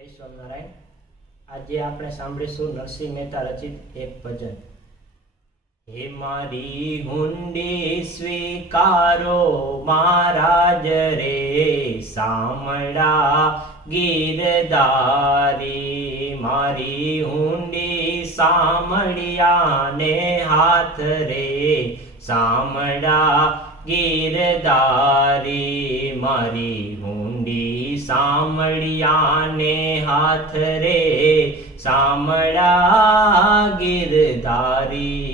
જય સ્વામિનારાયણ। આજે આપણે સાંભળીશું નરસિંહ મહેતા રચિત એક ભજન। હે મારી હુંડી સ્વીકારો મહારાજ રે, સામળા ગીરધારી। મારી હુંડી સામળિયાને હાથ રે, સામળા ગીરધારી। મારી હુંડી સામળિયાને હાથ રે, સામળા ગીરધારી।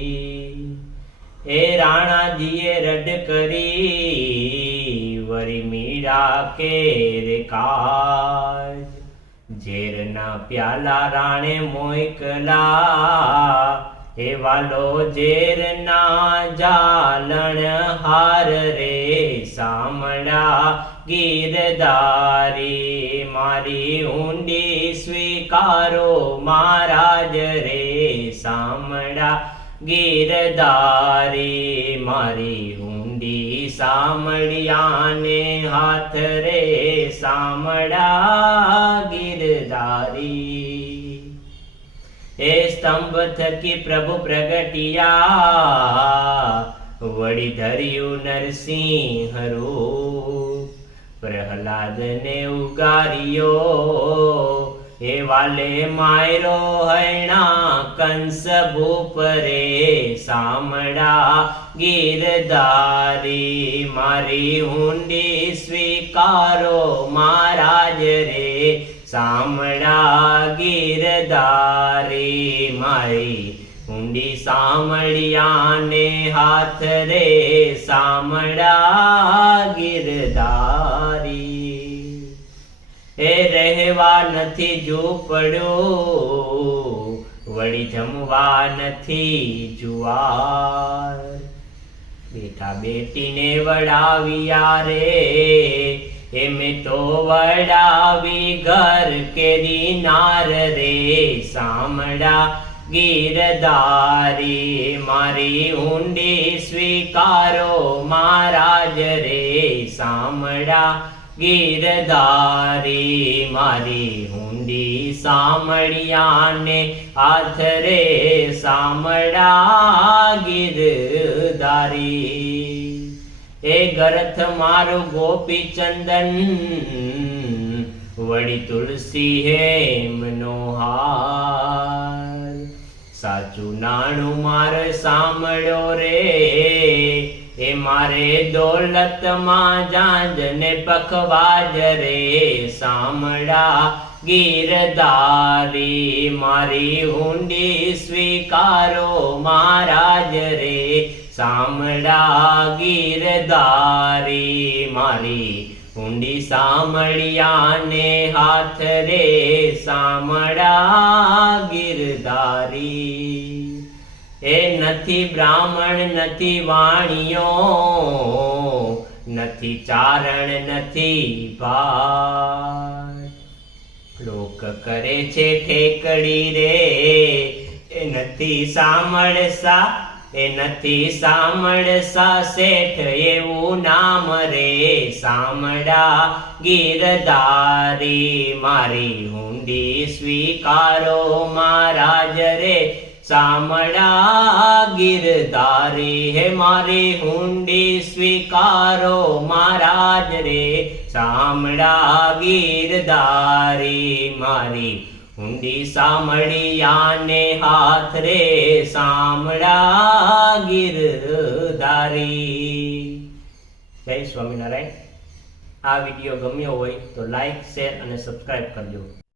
એ રાણાજીએ રડ કરી, વરી મીરા કેરે કાજ। ઝેરના પ્યાલા રાણે મોકલા, હે વાલો ઝેરના જાલણ હાર રે, સામળા ગીરધારી। મારી હુંડી સ્વીકારો મહારાજ રે, સામળા ગીરધારી। મારી હુંડી સામળિયાને હાથ રે, સામળા ગીરધારી। એ સ્તંભ થકી પ્રભુ પ્રગટિયા, વળી ધર્યું નરસિંહ રૂપ। પ્રહલાદને ઉગાર્યો, એ વાલે માયરો હૈણા કંસ ભૂપ રે, સામળા ગીરધારી। મારી હુંડી સ્વીકારો મહારાજ રે, સામળા ગીરધારી। મારી હુંડી સામળિયાને હાથ રે, સામળા ગીરધારી। એ રહેવા નથી ઝૂંપડું, વળી જમવા નથી જુવાર। બેટા બેટીને વડાવ્યા રે, એ મેં તો વડાવી ઘર કેરી નાર રે, સામળા ગીરધારી। મારી હુંડી સ્વીકારો મહારાજ રે, સામળા ગીરધારી। મારી હુંડી સામળિયાને હાથ રે, સામળા ગીરધારી। એ ગરથ મારું ગોપીચંદન, વળી તુલસી હેમનો હાર। સાચું નાણું મારે સાંભળ્યો રે, એ મારે દોલતમાં જાંજ ને પખવાજ રે, સામળા ગીરધારી। મારી હુંડી સ્વીકારો મહારાજ રે, સામળા ગીરધારી। મારી હુંડી સામળિયાને હાથ રે, સામળા ગીરધારી। એ નથી બ્રાહ્મણ નથી વાણિયો, નથી ચારણ નથી ભાટ। લોક કરે છે ઠેકડી રે, એ નથી સામળસા, એ નથી સામળસા શેઠ એવું નામ રે, સામળા ગીરધારી। મારી હુંડી સ્વીકારો મહારાજ રે, સામળા ગીરધારી। હે મારી હુંડી સ્વીકારો મહારાજ રે, સામળા ગીરધારી। મારી હુંડી સામળિયાને હાથ રે, સામળા ગીરધારી। જય સ્વામિનારાયણ। આ વિડીયો ગમ્યો હોય તો લાઈક, શેર અને સબસ્ક્રાઈબ કરજો।